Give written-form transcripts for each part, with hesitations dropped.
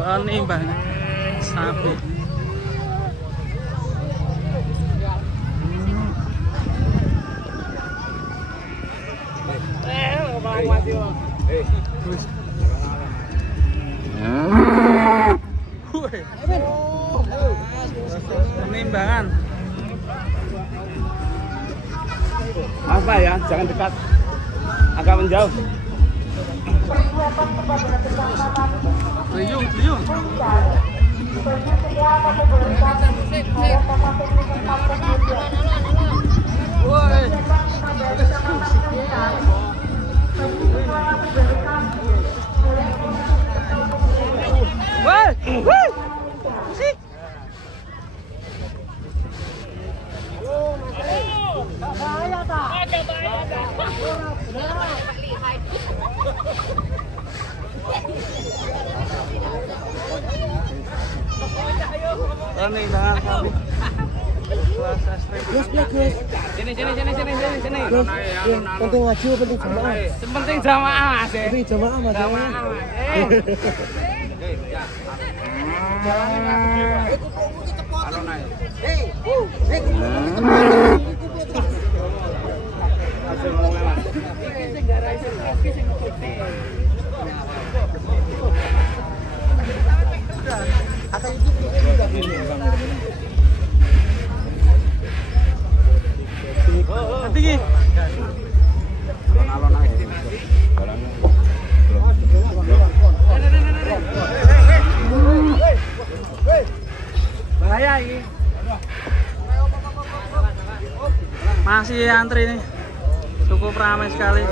Penimbangan sapi. Penimbangan. Apa ya, jangan dekat, agak menjauh. Liung, liung. Woi. Woi, woi. Sik. Bahaya tak? Bahaya tak? Penimbangan sapi. Sini. Penting maju, penting jamaah. Penting jamaah Mas. Penting jamaah Mas. Tinggi. Bahaya ini. Masih antri nih. Cukup ramai sekali.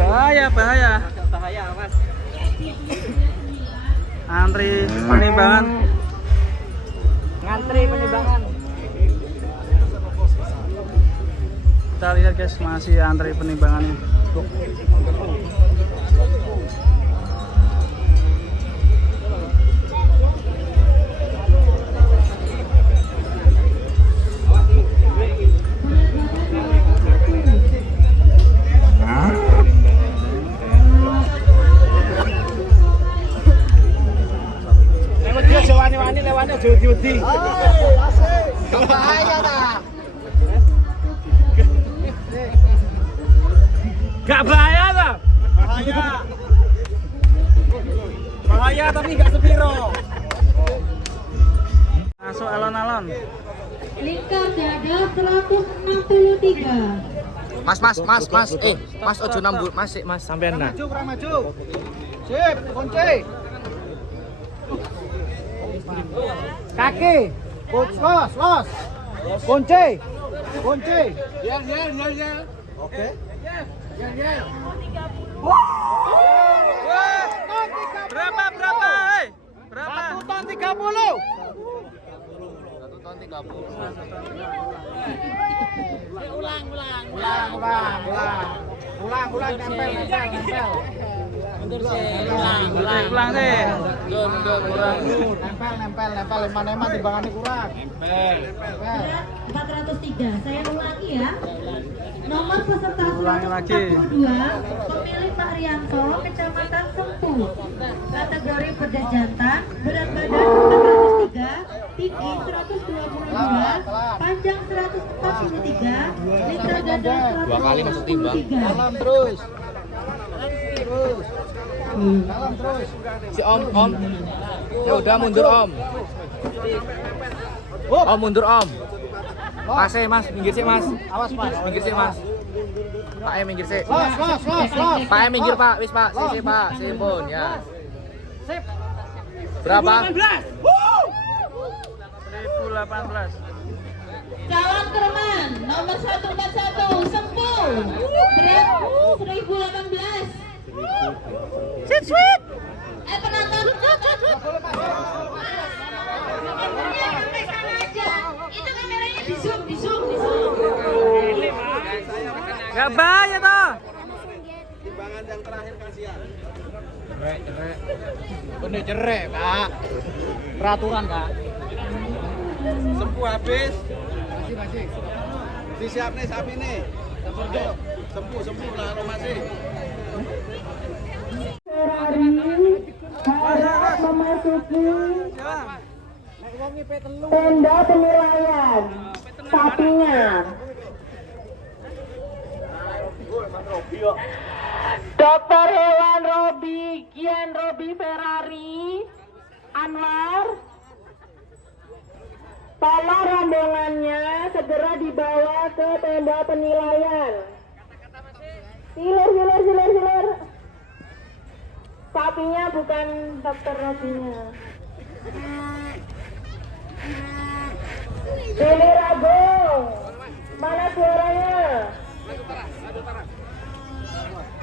Bahaya. Antri penimbangan. Ngantri penimbangan. Kita lihat guys, masih antri penimbangan ini. Lewatnya jauh-jauh. Bahaya tak? Gak bahaya lah. Bahaya tapi gak sepiro. Masuk alon-alon. Lingkar dada 163. Mas ojo nambut, Mas sampean nah. Maju. Sip, kunci. Kaki. Los. Kunci. Ya. Oke. Berapa? Hei? Berapa? 1 ton 30. 1 ton 30. Ulang, nempel. Ulang deh. Nempel, leman timbangannya kurang. Nempel. 403. Saya ulangi ya. Nomor peserta Ulangi lagi. 142, pemilik Pak Rianto, Kecamatan Sempu. Kategori pedas jantan, berat badan 403, tinggi 122, panjang 143, liter dada 143. 2 kali masuk timbang. Dalam terus. Si Om. Ya udah mundur Om. Om mundur Om. Mas, minggir sih Mas. Awas Mas. Minggir sih Mas. Pak minggir sih. Los. Pak minggir Pak, wis Pak. Sisi Pak, simpun ya. Sip. Berapa? 1018. Calon Kerman, nomor 141, Sempu. Berat 1018. Sweet. Penonton. Sampai sana aja. Itu kameranya di zoom. Gak bahaya toh. Timbangan yang terakhir kasihan. Bener cerek, Kak. Peraturan, Kak. Sempu habis. Masih. Disiap nih sapi nih. Sempu lah lo masih. Tenda penilaian sapinya. Dokter hewan Robi, Kian Robi Ferrari, Anwar. Tolong rombongannya segera dibawa ke tenda penilaian. Silir. Sapinya bukan dokter Robinya. Silir Agung, mana suaranya?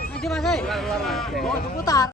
Maju mas, putar.